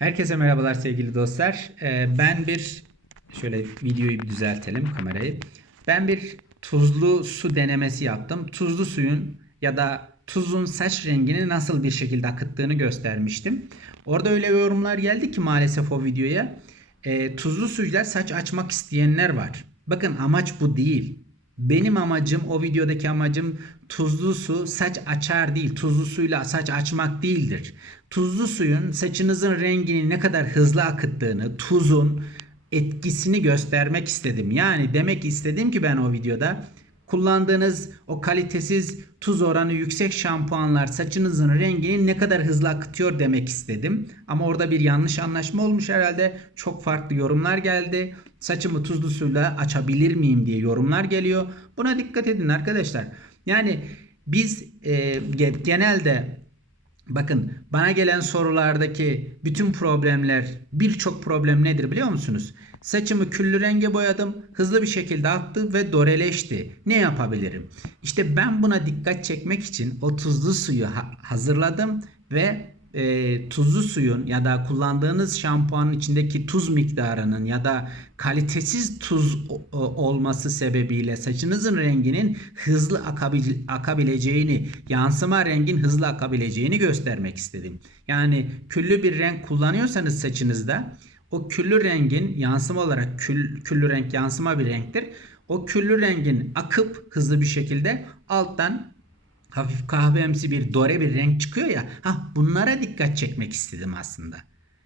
Herkese merhabalar sevgili dostlar. Ee, ben bir şöyle videoyu bir düzeltelim kamerayı. Ben bir tuzlu su denemesi yaptım. Tuzlu suyun ya da tuzun saç rengini nasıl bir şekilde akıttığını göstermiştim. Orada öyle yorumlar geldi ki maalesef o videoya. Ee, tuzlu suyla saç açmak isteyenler var. Bakın amaç bu değil. Benim amacım o videodaki amacım tuzlu su saç açar değil. Tuzlu suyla saç açmak değildir. Tuzlu suyun saçınızın rengini ne kadar hızlı akıttığını, tuzun etkisini göstermek istedim. Yani demek istedim ki ben o videoda kullandığınız o kalitesiz tuz oranı yüksek şampuanlar saçınızın rengini ne kadar hızlı akıtıyor demek istedim. Ama orada bir yanlış anlaşma olmuş herhalde. Çok farklı yorumlar geldi. Saçımı tuzlu suyla açabilir miyim diye yorumlar geliyor. Buna dikkat edin arkadaşlar. Yani biz e, genelde Bakın bana gelen sorulardaki bütün problemler birçok problem nedir biliyor musunuz? Saçımı küllü renge boyadım, hızlı bir şekilde aktı ve doreleşti. Ne yapabilirim? İşte ben buna dikkat çekmek için o tuzlu suyu ha- hazırladım ve e, tuzlu suyun ya da kullandığınız şampuanın içindeki tuz miktarının ya da kalitesiz tuz o- o- olması sebebiyle saçınızın renginin hızlı akabil- akabileceğini, yansıma rengin hızlı akabileceğini göstermek istedim. Yani küllü bir renk kullanıyorsanız saçınızda o küllü rengin yansıma olarak kül, küllü renk yansıma bir renktir. O küllü rengin akıp hızlı bir şekilde alttan hafif kahvemsi bir dore bir renk çıkıyor ya. Ha bunlara dikkat çekmek istedim aslında.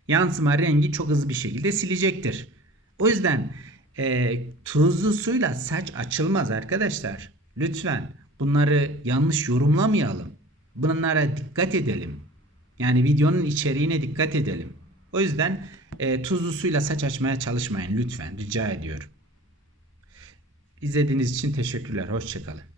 Yansıma rengi çok hızlı bir şekilde silecektir. O yüzden e, tuzlu suyla saç açılmaz arkadaşlar. Lütfen bunları yanlış yorumlamayalım. Bunlara dikkat edelim. Yani videonun içeriğine dikkat edelim. O yüzden e, tuzlu suyla saç açmaya çalışmayın lütfen rica ediyorum. İzlediğiniz için teşekkürler. Hoşçakalın.